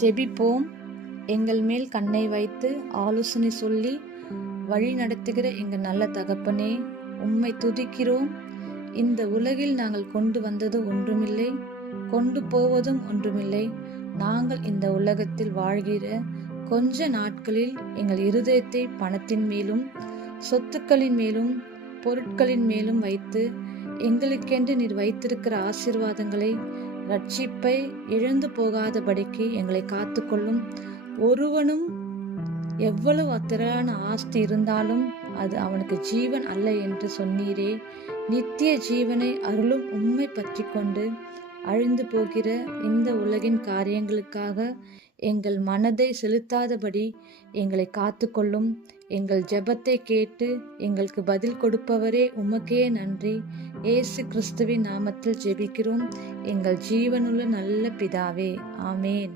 ஜெபிப்போம். எங்கள் மேல் கண்ணை வைத்து ஆலோசனை சொல்லி வழி நடத்துகிற எங்கள் நல்ல தகப்பனே, உம்மை துதிக்கிறோம். இந்த உலகில் நாங்கள் கொண்டு வந்தது ஒன்றுமில்லை, கொண்டு போவதும் ஒன்றுமில்லை. நாங்கள் இந்த உலகத்தில் வாழ்கிற கொஞ்ச நாட்களில் எங்கள் இருதயத்தை பணத்தின் மேலும் சொத்துக்களின் மேலும் பொருட்களின் மேலும் வைத்து எங்களுக்கென்று நீர் வைத்திருக்கிற ஆசீர்வாதங்களை ரட்சிப்பை இழந்து போகாதபடிக்கு எங்களை காத்துக்கொள்ளும். ஒருவனும் எவ்வளவு திரளான ஆஸ்தி இருந்தாலும் அது அவனுக்கு ஜீவன் அல்ல என்று சொன்னீரே. நித்திய ஜீவனை அருளும் உம்மை பற்றி கொண்டு அழிந்து போகிற இந்த உலகின் காரியங்களுக்காக எங்கள் மனதை செலுத்தாதபடி எங்களை காத்துக்கொள்ளும். எங்கள் ஜெபத்தை கேட்டு எங்களுக்கு பதில் கொடுப்பவரே உமக்கே நன்றி. இயேசு கிறிஸ்துவின் நாமத்தில் ஜெபிக்கிறோம் எங்கள் ஜீவனுள்ள நல்ல பிதாவே. ஆமேன்.